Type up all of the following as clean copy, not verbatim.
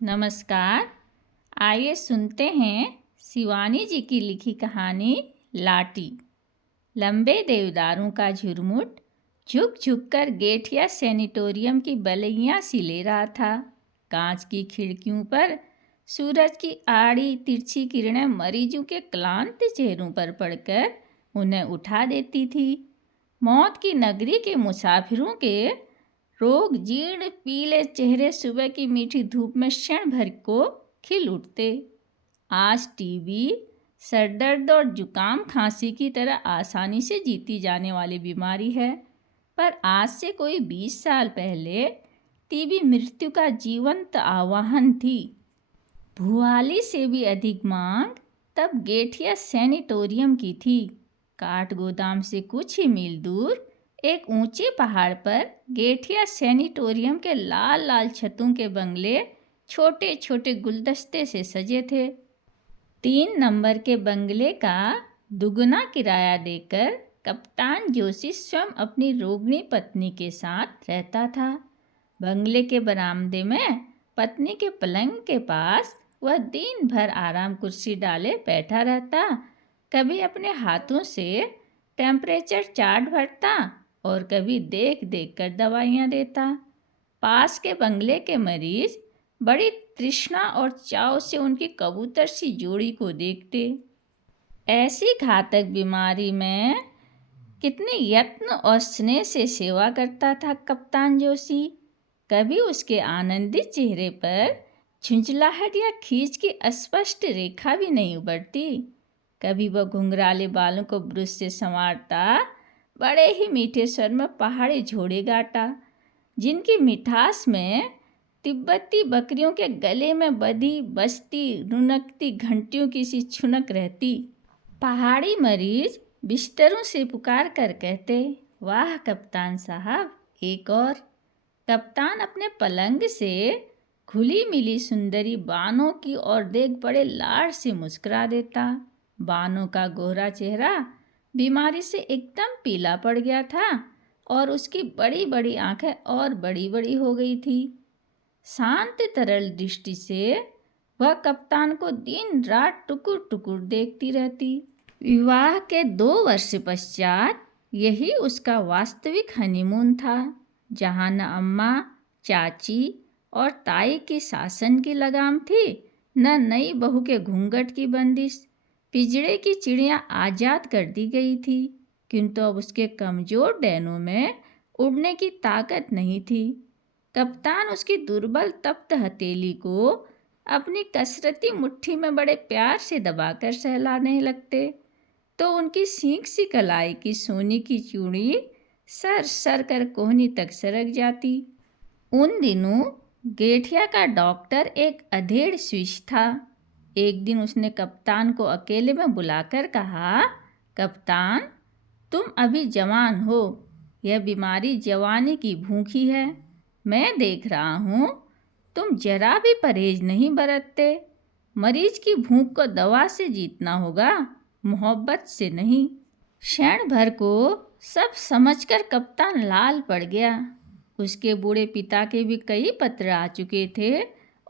नमस्कार। आइए सुनते हैं शिवानी जी की लिखी कहानी लाटी। लंबे देवदारों का झुरमुट झुक झुक कर गेट या सैनिटोरियम की बलैयाँ सी ले रहा था। कांच की खिड़कियों पर सूरज की आड़ी तिरछी किरणें मरीजों के क्लांत चेहरों पर पड़कर उन्हें उठा देती थी। मौत की नगरी के मुसाफिरों के रोग जीर्ण पीले चेहरे सुबह की मीठी धूप में क्षण भर को खिल उठते। आज टीबी, सरदर्द और जुकाम खांसी की तरह आसानी से जीती जाने वाली बीमारी है, पर आज से कोई 20 साल पहले टीबी मृत्यु का जीवंत आह्वान थी। भुआली से भी अधिक मांग तब गेठिया सैनिटोरियम की थी। काठ गोदाम से कुछ ही मील दूर एक ऊंचे पहाड़ पर गेठिया सैनिटोरियम के लाल लाल छतों के बंगले छोटे छोटे गुलदस्ते से सजे थे। 3 नंबर के बंगले का दुगना किराया देकर कप्तान जोशी स्वयं अपनी रोगिणी पत्नी के साथ रहता था। बंगले के बरामदे में पत्नी के पलंग के पास वह दिन भर आराम कुर्सी डाले बैठा रहता। कभी अपने हाथों से टेम्परेचर चार्ट भरता और कभी देख देख कर दवाइयाँ देता। पास के बंगले के मरीज बड़ी तृष्णा और चाव से उनकी कबूतर सी जोड़ी को देखते। ऐसी घातक बीमारी में कितने यत्न और स्नेह से सेवा करता था कप्तान जोशी। कभी उसके आनंदित चेहरे पर झुंझलाहट या खींच की अस्पष्ट रेखा भी नहीं उभरती। कभी वह घुंघराले बालों को ब्रश से संवारता, बड़े ही मीठे स्वर में पहाड़ी झोड़े गाता, जिनकी मिठास में तिब्बती बकरियों के गले में बधी बजती रुनकती घंटियों की सी छुनक रहती। पहाड़ी मरीज बिस्तरों से पुकार कर कहते, वाह कप्तान साहब, एक और। कप्तान अपने पलंग से खुली मिली सुंदरी बानो की ओर देख बड़े लाड से मुस्कुरा देता। बानो का गोरा चेहरा बीमारी से एकदम पीला पड़ गया था और उसकी बड़ी बड़ी आंखें और बड़ी बड़ी हो गई थी। शांत तरल दृष्टि से वह कप्तान को दिन रात टुकुर टुकुर देखती रहती। विवाह के 2 वर्ष पश्चात यही उसका वास्तविक हनीमून था, जहाँ न अम्मा, चाची और ताई की शासन की लगाम थी, न नई बहू के घूंघट की बंदिश। पिंजड़े की चिड़िया आज़ाद कर दी गई थी, किंतु अब उसके कमज़ोर डैनों में उड़ने की ताकत नहीं थी। कप्तान उसकी दुर्बल तप्त हथेली को अपनी कसरती मुट्ठी में बड़े प्यार से दबाकर सहलाने लगते, तो उनकी सींग सी कलाई की सोने की चूड़ी सर सर कर कोहनी तक सरक जाती। उन दिनों गेठिया का डॉक्टर एक अधेड़ स्विच था। एक दिन उसने कप्तान को अकेले में बुलाकर कहा, कप्तान, तुम अभी जवान हो, यह बीमारी जवानी की भूखी है। मैं देख रहा हूँ तुम जरा भी परहेज नहीं बरतते। मरीज की भूख को दवा से जीतना होगा, मोहब्बत से नहीं। क्षण भर को सब समझकर कप्तान लाल पड़ गया। उसके बूढ़े पिता के भी कई पत्र आ चुके थे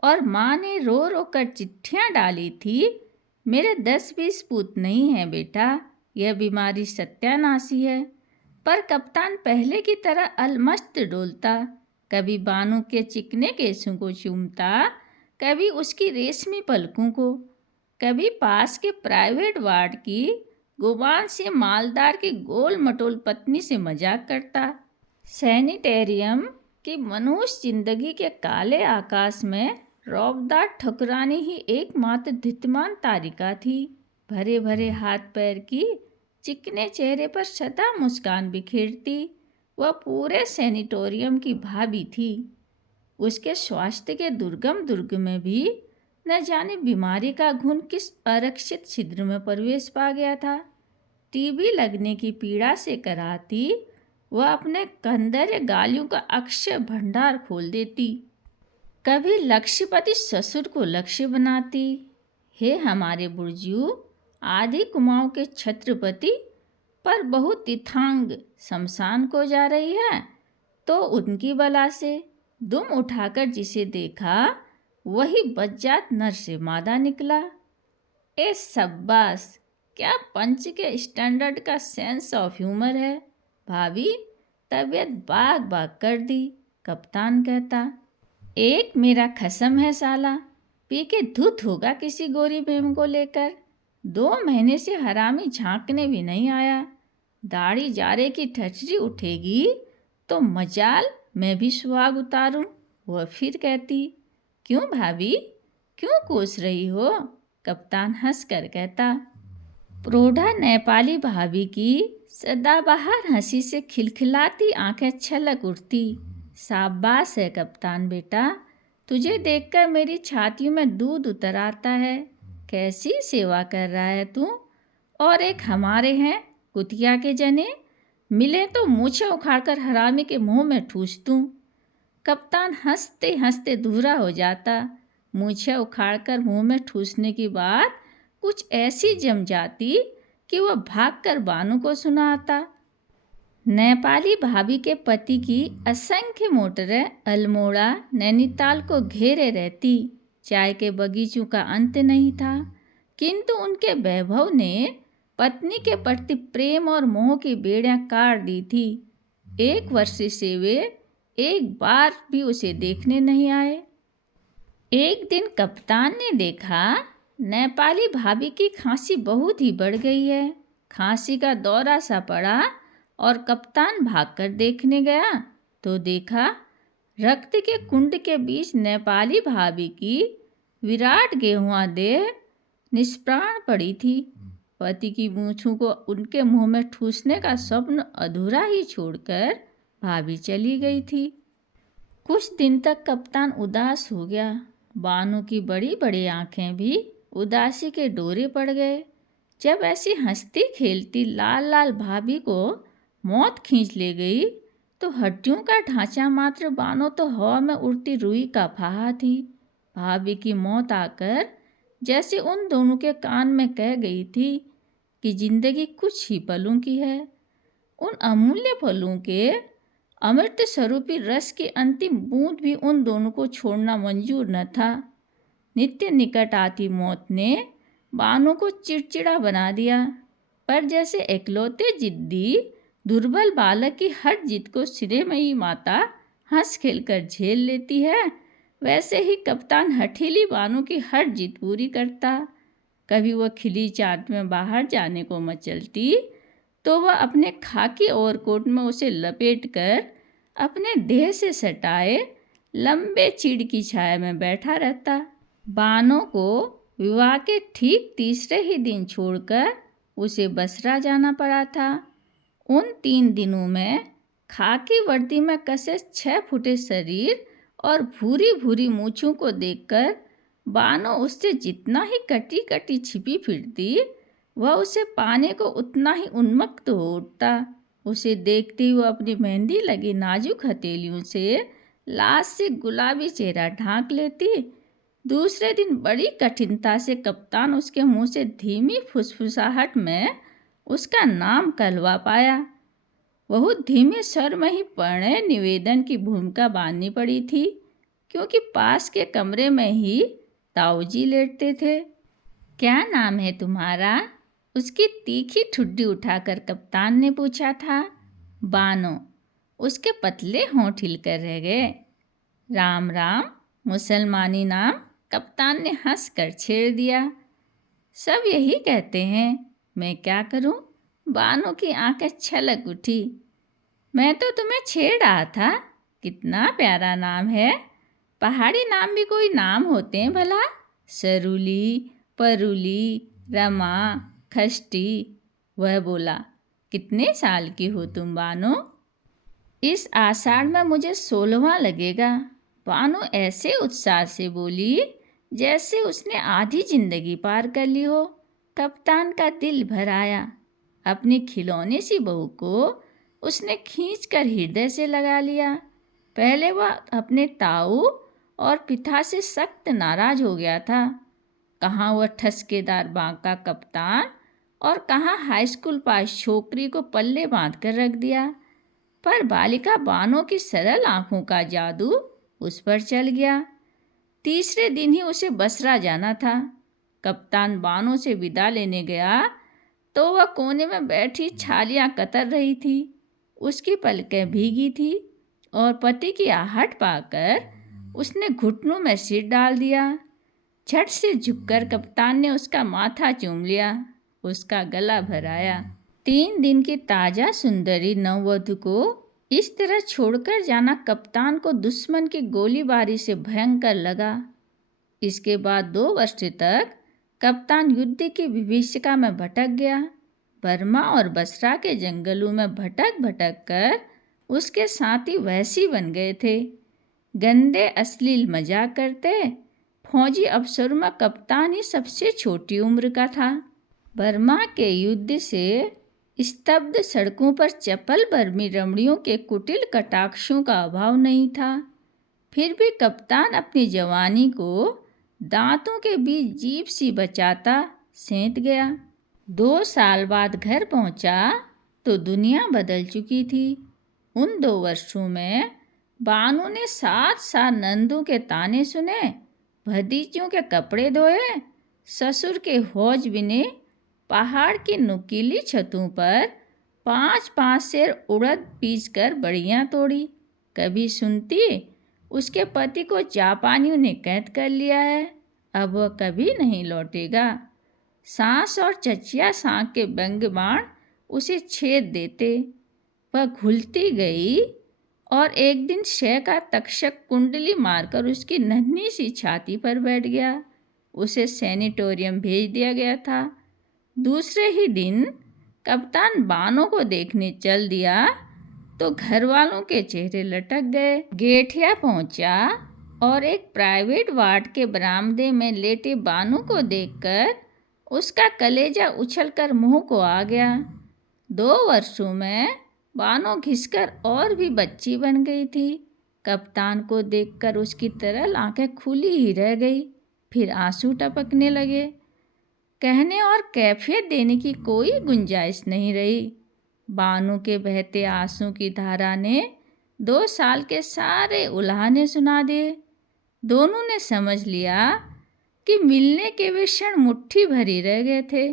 और माँ ने रो रो कर चिट्ठियाँ डाली थी, मेरे 10-20 पूत नहीं हैं बेटा, यह बीमारी सत्यानाशी है। पर कप्तान पहले की तरह अलमस्त डोलता, कभी बानू के चिकने केसों को चूमता, कभी उसकी रेशमी पलकों को, कभी पास के प्राइवेट वार्ड की गुबान से मालदार की गोल मटोल पत्नी से मजाक करता। सैनिटेरियम की मनुष्य जिंदगी के काले आकाश में रौबदार ठकुरानी ही एकमात्र धितमान तारिका थी। भरे भरे हाथ पैर की चिकने चेहरे पर सदा मुस्कान बिखेरती वह पूरे सैनिटोरियम की भाभी थी। उसके स्वास्थ्य के दुर्गम दुर्ग में भी न जाने बीमारी का घुन किस अरक्षित छिद्र में प्रवेश पा गया था। टीबी लगने की पीड़ा से कराती वह अपने कंदर गालियों का अक्षय भंडार खोल देती। कभी लक्ष्यपति ससुर को लक्ष्य बनाती, हे हमारे बुर्जू, आदि कुमाऊं के छत्रपति, पर बहुत तिथांग शमशान को जा रही है तो उनकी बला से दुम उठाकर जिसे देखा वही बज्जात नर से मादा निकला। ए शाबाश, क्या पंच के स्टैंडर्ड का सेंस ऑफ ह्यूमर है। भाभी तबीयत बाग बाग कर दी। कप्तान कहता, एक मेरा खसम है साला, पी के धुत होगा किसी गोरी बेम को लेकर। 2 महीने से हरामी झांकने भी नहीं आया। दाढ़ी जारे की ठचरी उठेगी तो मजाल मैं भी सुहाग उतारूं। वह फिर कहती, क्यों भाभी, क्यों कोस रही हो। कप्तान हंस कर कहता, प्रोढ़ा नेपाली भाभी की सदाबहार हंसी से खिलखिलाती आंखें छलक उठती। शाबाश है कप्तान बेटा, तुझे देखकर मेरी छातियों में दूध उतर आता है। कैसी सेवा कर रहा है तू। और एक हमारे हैं कुतिया के जने, मिले तो मूछें उखाड़कर हरामी के मुंह में ठूस दूं। कप्तान हंसते हंसते दूरा हो जाता। मूछें उखाड़कर मुंह में ठूसने की बात कुछ ऐसी जम जाती कि वह भागकर बानू को सुनाता। नेपाली भाभी के पति की असंख्य मोटरें अल्मोड़ा नैनीताल को घेरे रहती। चाय के बगीचों का अंत नहीं था, किंतु उनके वैभव ने पत्नी के प्रति प्रेम और मोह की बेड़ियां काट दी थी। 1 वर्ष से वे एक बार भी उसे देखने नहीं आए। एक दिन कप्तान ने देखा नेपाली भाभी की खांसी बहुत ही बढ़ गई है। खांसी का दौरा सा पड़ा और कप्तान भागकर देखने गया तो देखा रक्त के कुंड के बीच नेपाली भाभी की विराट गेहुआ देह निष्प्राण पड़ी थी। पति की मूंछों को उनके मुंह में ठूसने का स्वप्न अधूरा ही छोड़कर भाभी चली गई थी। कुछ दिन तक कप्तान उदास हो गया। बानू की बड़ी बड़ी आंखें भी उदासी के डोरे पड़ गए। जब ऐसी हंसती खेलती लाल लाल भाभी को मौत खींच ले गई तो हड्डियों का ढांचा मात्र बानो तो हवा में उड़ती रुई का फाहा थी। भाभी की मौत आकर जैसे उन दोनों के कान में कह गई थी कि जिंदगी कुछ ही पलों की है। उन अमूल्य पलों के अमृत स्वरूपी रस की अंतिम बूंद भी उन दोनों को छोड़ना मंजूर न था। नित्य निकट आती मौत ने बानो को चिड़चिड़ा बना दिया, पर जैसे इकलौते जिद्दी दुर्बल बालक की हर जिद को सिनेमयी माता हंस खेलकर झेल लेती है, वैसे ही कप्तान हठीली बानो की हर जिद पूरी करता। कभी वह खिली चाट में बाहर जाने को मचलती तो वह अपने खाकी ओवरकोट में उसे लपेटकर अपने देह से सटाए लंबे चीड़ की छाया में बैठा रहता। बानो को विवाह के ठीक तीसरे ही दिन छोड़कर उसे बसरा जाना पड़ा था। उन 3 दिनों में खाकी वर्दी में कसे 6 फुटे शरीर और भूरी भूरी मूछों को देखकर बानो उससे जितना ही कटी कटी छिपी फिरती, वह उसे पाने को उतना ही उन्मत्त हो उठता। उसे देखते ही वह अपनी मेहंदी लगी नाजुक हथेलियों से लाश से गुलाबी चेहरा ढांक लेती। दूसरे दिन बड़ी कठिनता से कप्तान उसके मुंह से धीमी फुसफुसाहट में उसका नाम कहलवा पाया। बहुत धीमे स्वर में ही प्रणय निवेदन की भूमिका बांधनी पड़ी थी, क्योंकि पास के कमरे में ही ताऊजी लेटते थे। क्या नाम है तुम्हारा? उसकी तीखी ठुड्डी उठाकर कप्तान ने पूछा था। बानो। उसके पतले होंठ हिलकर रह गए। राम राम, मुसलमानी नाम, कप्तान ने हंसकर छेड़ दिया। सब यही कहते हैं, मैं क्या करूं? बानो की आंखें छलक उठी। मैं तो तुम्हें छेड़ रहा था, कितना प्यारा नाम है। पहाड़ी नाम भी कोई नाम होते हैं भला? सरूली, परूली, रमा, खष्टी। वह बोला, कितने साल की हो तुम बानो? इस आषाढ़ में मुझे 16वां लगेगा। बानो ऐसे उत्साह से बोली जैसे उसने आधी जिंदगी पार कर ली हो। कप्तान का दिल भर आया। अपनी खिलौने सी बहू को उसने खींचकर हृदय से लगा लिया। पहले वह अपने ताऊ और पिता से सख्त नाराज हो गया था। कहाँ वह ठसकेदार बांग का कप्तान और कहाँ हाई स्कूल पास छोकरी को पल्ले बांध कर रख दिया। पर बालिका बानो की सरल आंखों का जादू उस पर चल गया। तीसरे दिन ही उसे बसरा जाना था। कप्तान बानों से विदा लेने गया तो वह कोने में बैठी छालियां कतर रही थी। उसकी पलकें भीगी थी और पति की आहट पाकर उसने घुटनों में सिर डाल दिया। झट से झुककर कप्तान ने उसका माथा चूम लिया, उसका गला भराया। 3 दिन की ताजा सुंदरी नववधु को इस तरह छोड़कर जाना कप्तान को दुश्मन की गोलीबारी से भयंकर लगा। इसके बाद 2 वर्ष तक कप्तान युद्ध की विभीषिका में भटक गया। बर्मा और बसरा के जंगलों में भटक भटक कर उसके साथी वैसी बन गए थे। गंदे अश्लील मजाक करते फौजी अफसरों में कप्तान ही सबसे छोटी उम्र का था। बर्मा के युद्ध से स्तब्ध सड़कों पर चपल बर्मी रमणियों के कुटिल कटाक्षों का अभाव नहीं था। फिर भी कप्तान अपनी जवानी को दांतों के बीच जीभ सी बचाता सेंध गया। 2 साल बाद घर पहुंचा तो दुनिया बदल चुकी थी। उन 2 वर्षों में बानू ने 7 साल नंदों के ताने सुने, भतीजों के कपड़े धोए, ससुर के हौज बिने, पहाड़ की नुकीली छतों पर 5-5 सेर उड़द पीस कर बड़ियाँ तोड़ी। कभी सुनती उसके पति को जापानियों ने कैद कर लिया है, अब वह कभी नहीं लौटेगा। सांस और चचिया सांख के व्यंग बाण उसे छेद देते। वह घुलती गई और एक दिन शय का तक्षक कुंडली मारकर उसकी नन्ही सी छाती पर बैठ गया। उसे सैनिटोरियम भेज दिया गया था। दूसरे ही दिन कप्तान बानों को देखने चल दिया तो घर वालों के चेहरे लटक गए। गेठिया पहुंचा और एक प्राइवेट वार्ड के बरामदे में लेटे बानू को देखकर उसका कलेजा उछलकर मुंह को आ गया। 2 वर्षों में बानो घिसकर और भी बच्ची बन गई थी। कप्तान को देखकर उसकी तरह आंखें खुली ही रह गई, फिर आंसू टपकने लगे। कहने और कैफियत देने की कोई गुंजाइश नहीं रही। बानू के बहते आंसू की धारा ने 2 साल के सारे उल्हाने सुना दिए। दोनों ने समझ लिया कि मिलने के वे क्षण मुट्ठी भरी रह गए थे।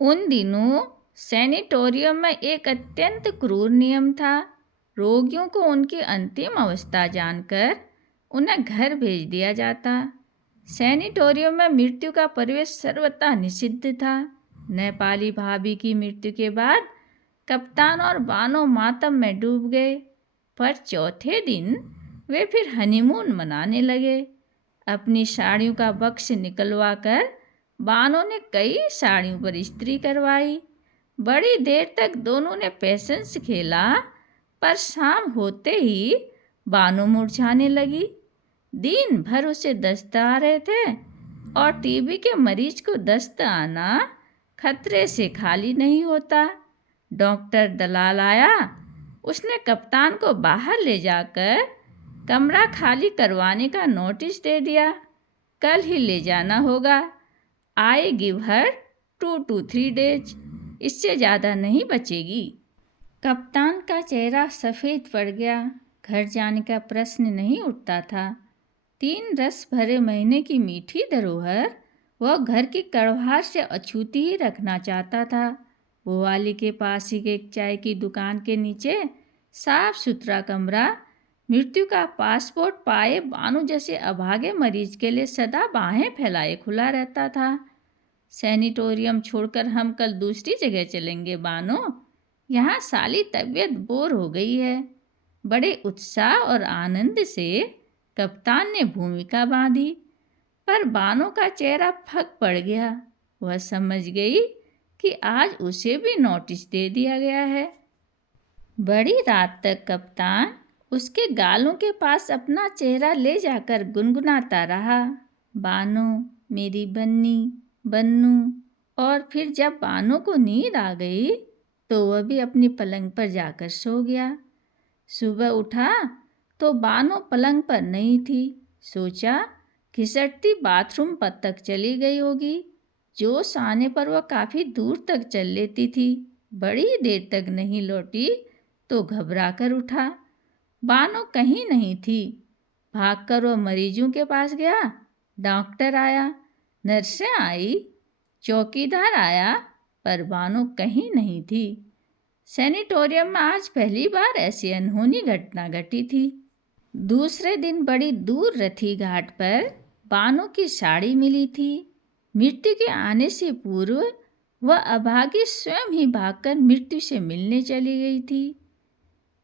उन दिनों सैनिटोरियम में एक अत्यंत क्रूर नियम था। रोगियों को उनकी अंतिम अवस्था जानकर उन्हें घर भेज दिया जाता। सैनिटोरियम में मृत्यु का प्रवेश सर्वथा निषिद्ध था। नेपाली भाभी की मृत्यु के बाद कप्तान और बानो मातम में डूब गए, पर चौथे दिन वे फिर हनीमून मनाने लगे। अपनी साड़ियों का बक्स निकलवा कर बानो ने कई साड़ियों पर इस्त्री करवाई। बड़ी देर तक दोनों ने पैसेंस खेला, पर शाम होते ही बानो मुरझाने लगी। दिन भर उसे दस्त आ रहे थे और टीबी के मरीज को दस्त आना खतरे से खाली नहीं होता। डॉक्टर दलाल आया, उसने कप्तान को बाहर ले जाकर कमरा खाली करवाने का नोटिस दे दिया। कल ही ले जाना होगा। I give her 2 to 3 days, इससे ज़्यादा नहीं बचेगी। कप्तान का चेहरा सफ़ेद पड़ गया। घर जाने का प्रश्न नहीं उठता था। 3 रस भरे महीने की मीठी धरोहर वह घर की कड़वाहट से अछूती ही रखना चाहता था। भोवाली के पास ही एक चाय की दुकान के नीचे साफ सुथरा कमरा मृत्यु का पासपोर्ट पाए बानू जैसे अभागे मरीज के लिए सदा बाहें फैलाए खुला रहता था। सैनिटोरियम छोड़कर हम कल दूसरी जगह चलेंगे बानो, यहाँ साली तबीयत बोर हो गई है। बड़े उत्साह और आनंद से कप्तान ने भूमिका बांधी, पर बानो का चेहरा फक पड़ गया। वह समझ गई कि आज उसे भी नोटिस दे दिया गया है। बड़ी रात तक कप्तान उसके गालों के पास अपना चेहरा ले जाकर गुनगुनाता रहा, बानो मेरी बन्नी बन्नू। और फिर जब बानो को नींद आ गई तो वह भी अपनी पलंग पर जाकर सो गया। सुबह उठा तो बानो पलंग पर नहीं थी। सोचा घिसटती बाथरूम पर तक चली गई होगी। जोश आने पर वह काफ़ी दूर तक चल लेती थी। बड़ी देर तक नहीं लौटी तो घबरा कर उठा। बानो कहीं नहीं थी। भागकर वो मरीजों के पास गया। डॉक्टर आया, नर्सें आई, चौकीदार आया, पर बानो कहीं नहीं थी। सैनिटोरियम में आज पहली बार ऐसी अनहोनी घटना घटी थी। दूसरे दिन बड़ी दूर रथी घाट पर बानो की साड़ी मिली थी। मृत्यु के आने से पूर्व वह अभागी स्वयं ही भागकर मृत्यु से मिलने चली गई थी।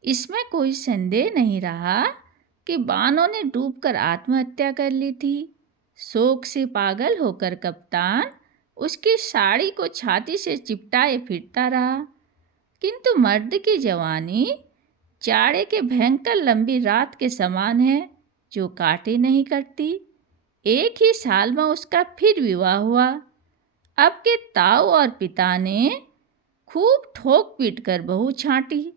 इसमें कोई संदेह नहीं रहा कि बानो ने डूबकर आत्महत्या कर ली थी। शोक से पागल होकर कप्तान उसकी साड़ी को छाती से चिपटाए फिरता रहा। किंतु मर्द की जवानी जाड़े के भयंकर लंबी रात के समान है, जो काटे नहीं करती। एक ही साल में उसका फिर विवाह हुआ। अब के ताऊ और पिता ने खूब ठोक पीट कर बहू छांटी।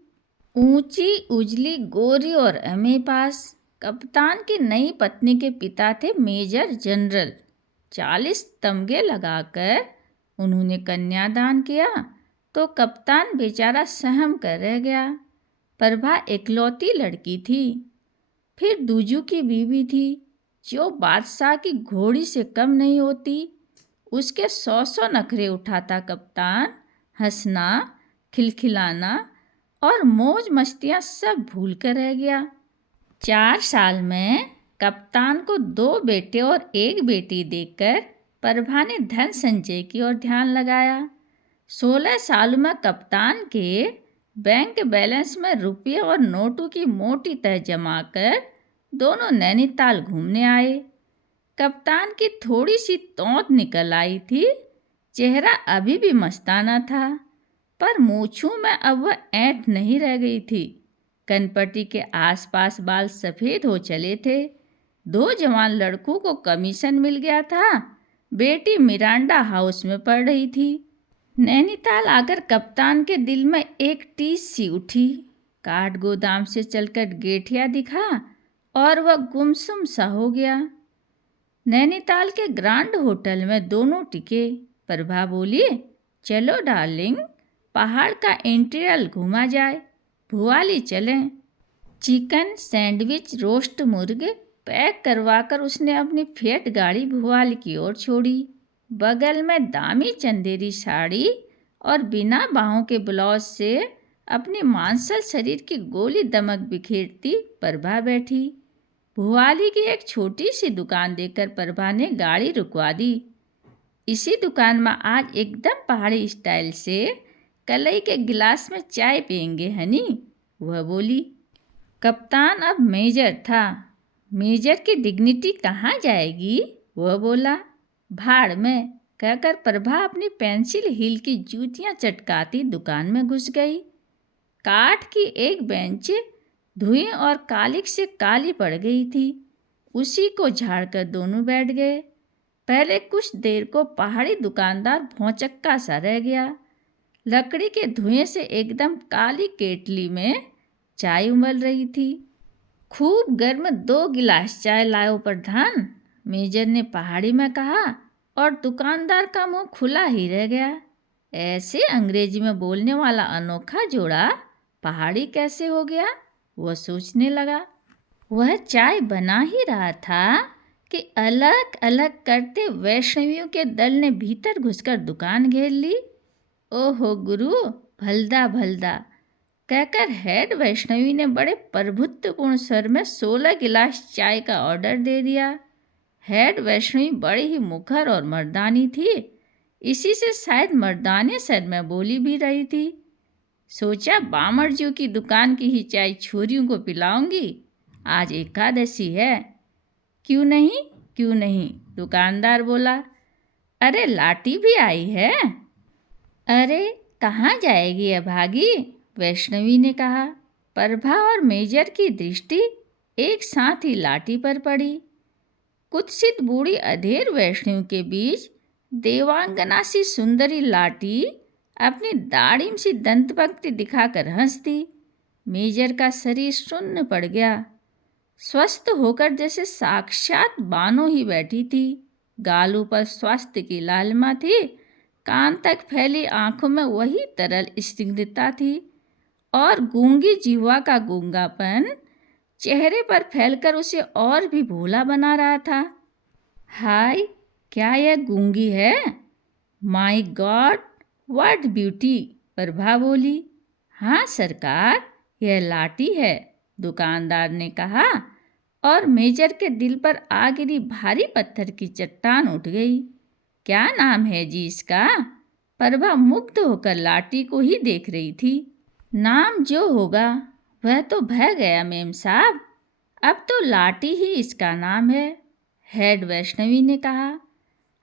ऊंची उजली गोरी और एमए पास कप्तान की नई पत्नी के पिता थे मेजर जनरल। 40 तमगे लगाकर उन्होंने कन्यादान किया तो कप्तान बेचारा सहम कर रह गया। प्रभा इकलौती लड़की थी। फिर दूजू की बीवी थी, जो बादशाह की घोड़ी से कम नहीं होती। उसके 100 नखरे उठाता कप्तान हंसना, खिलखिलाना और मौज मस्तियाँ सब भूल कर रह गया। 4 साल में कप्तान को 2 बेटे और 1 बेटी देखकर प्रभा ने धन संचय की ओर ध्यान लगाया। 16 साल में कप्तान के बैंक बैलेंस में रुपये और नोटों की मोटी तह जमा कर दोनों नैनीताल घूमने आए। कप्तान की थोड़ी सी तौंत निकल आई थी। चेहरा अभी भी मस्ताना था, पर मूछों में अब वह ऐंठ नहीं रह गई थी। कनपट्टी के आसपास बाल सफ़ेद हो चले थे। 2 जवान लड़कों को कमीशन मिल गया था। बेटी मिरांडा हाउस में पढ़ रही थी। नैनीताल आकर कप्तान के दिल में एक टीस सी उठी। काठ गोदाम से चलकर गेठिया दिखा और वह गुमसुम सा हो गया। नैनीताल के ग्रांड होटल में दोनों टिके। प्रभा बोली, चलो डार्लिंग, पहाड़ का इंटीरियर घूमा जाए, भुआली चलें। चिकन सैंडविच, रोस्ट मुर्ग पैक करवाकर उसने अपनी फिएट गाड़ी भुआली की ओर छोड़ी। बगल में दामी चंदेरी साड़ी और बिना बाहों के ब्लाउज से अपने मांसल शरीर की गोली दमक बिखेरती प्रभा बैठी। भुआली की एक छोटी सी दुकान देखकर प्रभा ने गाड़ी रुकवा दी। इसी दुकान में आज एकदम पहाड़ी स्टाइल से कलई के गिलास में चाय पियेंगे हनी, वह बोली। कप्तान अब मेजर था। मेजर की डिग्निटी कहाँ जाएगी, वह बोला। भाड़ में, कहकर प्रभा अपनी पेंसिल हील की जूतियाँ चटकाती दुकान में घुस गई। काठ की एक बेंच धुएं और कालिक से काली पड़ गई थी। उसी को झाड़कर दोनों बैठ गए। पहले कुछ देर को पहाड़ी दुकानदार भौचक्का सा रह गया। लकड़ी के धुएं से एकदम काली केटली में चाय उबल रही थी। खूब गर्म 2 गिलास चाय लाओ प्रधान, मेजर ने पहाड़ी में कहा, और दुकानदार का मुंह खुला ही रह गया। ऐसे अंग्रेजी में बोलने वाला अनोखा जोड़ा पहाड़ी कैसे हो गया, वह सोचने लगा। वह चाय बना ही रहा था कि अलग अलग करते वैष्णवियों के दल ने भीतर घुसकर दुकान घेर ली। ओहो गुरु, भलदा भलदा, कहकर हेड वैष्णवी ने बड़े प्रभुत्वपूर्ण स्वर में 16 गिलास चाय का ऑर्डर दे दिया। हेड वैष्णवी बड़ी ही मुखर और मर्दानी थी। इसी से शायद मर्दाने सर में बोली भी रही थी। सोचा बामरजू की दुकान की ही चाय छोरियों को पिलाऊंगी, आज एकादशी है। क्यों नहीं, क्यों नहीं, दुकानदार बोला। अरे लाटी भी आई है। अरे कहाँ जाएगी अभागी, वैष्णवी ने कहा। प्रभा और मेजर की दृष्टि एक साथ ही लाटी पर पड़ी। कुत्सित बूढ़ी अधेर वैष्णव के बीच देवांगना सी सुंदरी लाटी अपनी दाढ़िम सी दंतपंक्ति दिखाकर हंसती। मेजर का शरीर शून्य पड़ गया। स्वस्थ होकर जैसे साक्षात बानो ही बैठी थी। गालों पर स्वास्थ्य की लालिमा थी। कान तक फैली आंखों में वही तरल स्निग्धता थी और गूंगी जिह्वा का गूंगापन चेहरे पर फैलकर उसे और भी भोला बना रहा था। हाय, क्या यह गूंगी है? My God, what beauty, Prabha बोली। हाँ सरकार, यह लाठी है, दुकानदार ने कहा, और मेजर के दिल पर आ गिरी भारी पत्थर की चट्टान उठ गई। क्या नाम है जी इसका? प्रभा मुग्ध होकर लाठी को ही देख रही थी। नाम जो होगा वह तो बह गया मेम साहब, अब तो लाठी ही इसका नाम है, हेड वैष्णवी ने कहा।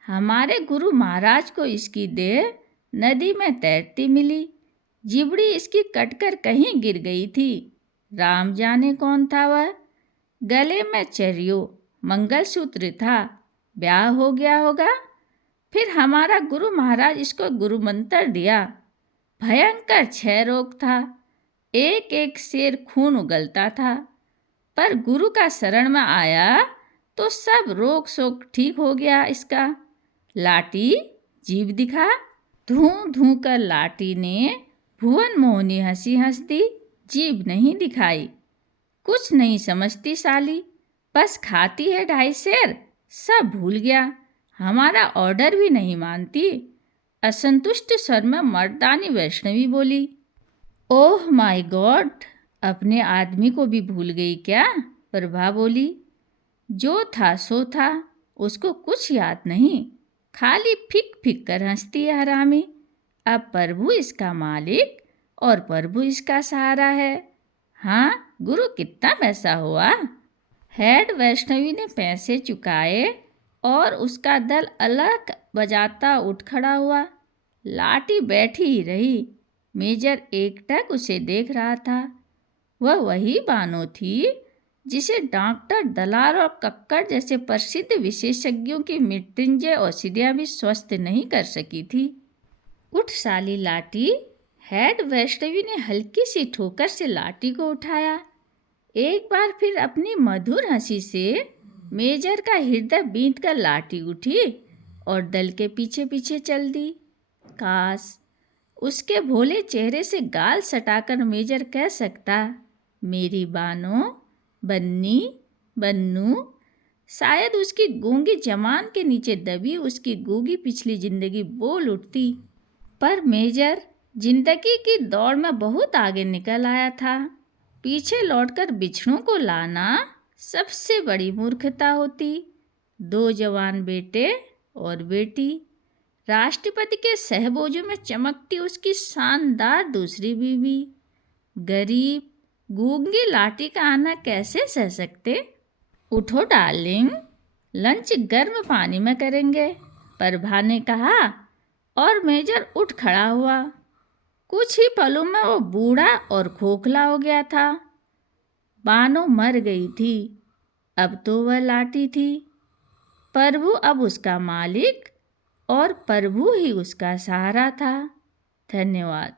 हमारे गुरु महाराज को इसकी देह नदी में तैरती मिली, जिबड़ी इसकी कटकर कहीं गिर गई थी। राम जाने कौन था वह। गले में चरियो मंगलसूत्र था, ब्याह हो गया होगा। फिर हमारा गुरु महाराज इसको गुरु मंत्र दिया। भयंकर क्षय रोग था, एक एक शेर खून उगलता था, पर गुरु का शरण में आया तो सब रोग शोक ठीक हो गया इसका। लाठी जीभ दिखा। धूं धूं कर लाठी ने भुवन मोहनी हंसी हंस दी, जीभ नहीं दिखाई। कुछ नहीं समझती साली, बस खाती है 2.5 शेर, सब भूल गया, हमारा ऑर्डर भी नहीं मानती। असंतुष्ट स्वर में मर्दानी वैष्णवी बोली। ओह माय गॉड, अपने आदमी को भी भूल गई क्या? प्रभा बोली। जो था सो था, उसको कुछ याद नहीं, खाली फिक फिक कर हंसती है हरामी। अब प्रभु इसका मालिक और प्रभु इसका सहारा है। हाँ, गुरु कितना पैसा हुआ? हेड वैष्णवी ने पैसे चुकाए और उसका दल अलग बजाता उठ खड़ा हुआ। लाठी बैठी ही रही। मेजर एकटक उसे देख रहा था। वह वही बानो थी जिसे डॉक्टर, दलाल और कक्कड़ जैसे प्रसिद्ध विशेषज्ञों की मृत्युंजय औषधियाँ भी स्वस्थ नहीं कर सकी थी। उठ साली लाठी, हेड वैष्णवी ने हल्की सी ठोकर से लाठी को उठाया। एक बार फिर अपनी मधुर हंसी से मेजर का हृदय बींध कर लाठी उठी और दल के पीछे पीछे चल दी। काश उसके भोले चेहरे से गाल सटाकर मेजर कह सकता, मेरी बानो, बन्नी, बन्नू। शायद उसकी गूंगी जमान के नीचे दबी उसकी गूंगी पिछली जिंदगी बोल उठती। पर मेजर जिंदगी की दौड़ में बहुत आगे निकल आया था। पीछे लौटकर बिछड़ों को लाना सबसे बड़ी मूर्खता होती। 2 जवान बेटे और बेटी, राष्ट्रपति के सहबोजों में चमकती उसकी शानदार दूसरी बीवी। गरीब गूंगी लाठी का आना कैसे सह सकते? उठो डार्लिंग, लंच गर्म पानी में करेंगे, प्रभा ने कहा, और मेजर उठ खड़ा हुआ। कुछ ही पलों में वो बूढ़ा और खोखला हो गया था। बानो मर गई थी, अब तो वह लाठी थी। प्रभु अब उसका मालिक और प्रभु ही उसका सहारा था। धन्यवाद।